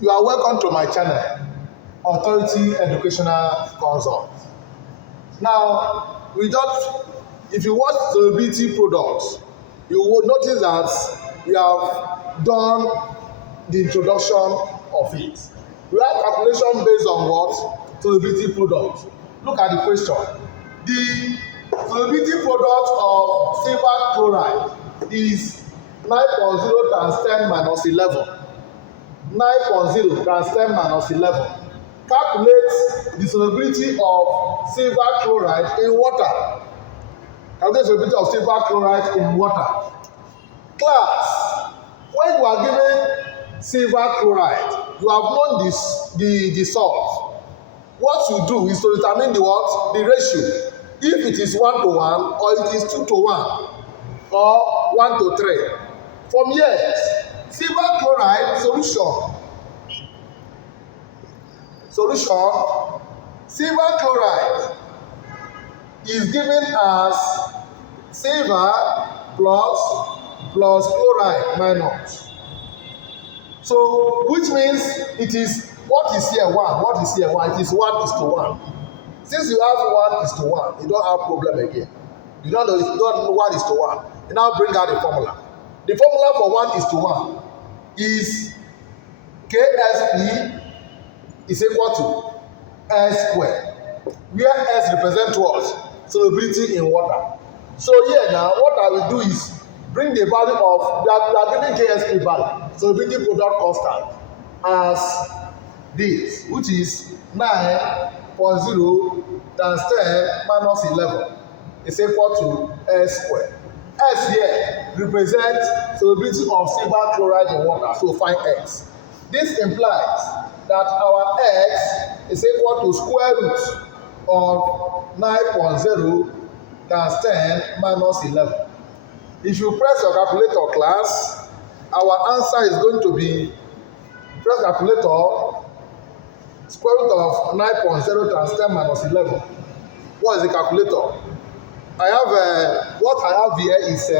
You are welcome to my channel, Authority Educational Consult. Now, if you watch Solubility products, you will notice that we have done the introduction of it. We have calculation based on what? Solubility products. Look at the question. The solubility product of silver chloride is 9.0 times 10 minus 11. 9.0 times 10 minus 11. Calculate the solubility of silver chloride in water. Calculate the solubility of silver chloride in water. Class, when you are given silver chloride, you have known the salt. What you do is to determine the what? The ratio. If it is 1 to 1, or it is 2 to 1, or 1 to 3. From here, silver chloride solution. Silver chloride is given as silver plus chloride minus. So, which means it is what is here 1, what is here 1, it is 1:1. Since you have 1:1, you don't have problem again. You don't know 1:1. You now bring out the formula. The formula for 1:1 is KSP is equal to S squared, where S represents what? Solubility in water. So here now, what I will do is bring the value of, we are giving KSP value, solubility product constant, as this, which is 9.0 times 10 minus 11 is equal to S squared. S here represents solubility of silver chloride in water, so find X. This implies that our X is equal to square root of 9.0 times 10 minus 11. If you press your calculator, class, our answer is going to be, press calculator, square root of 9.0 times 10 minus 11. What is the calculator? I have, what I have here is,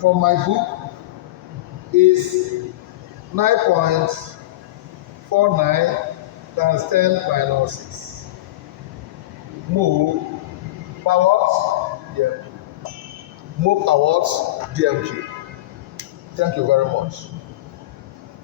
from my book, is 9.49 times 10 minus 6. Mole per what? Yeah. Mole per what? DMQ. Thank you very much.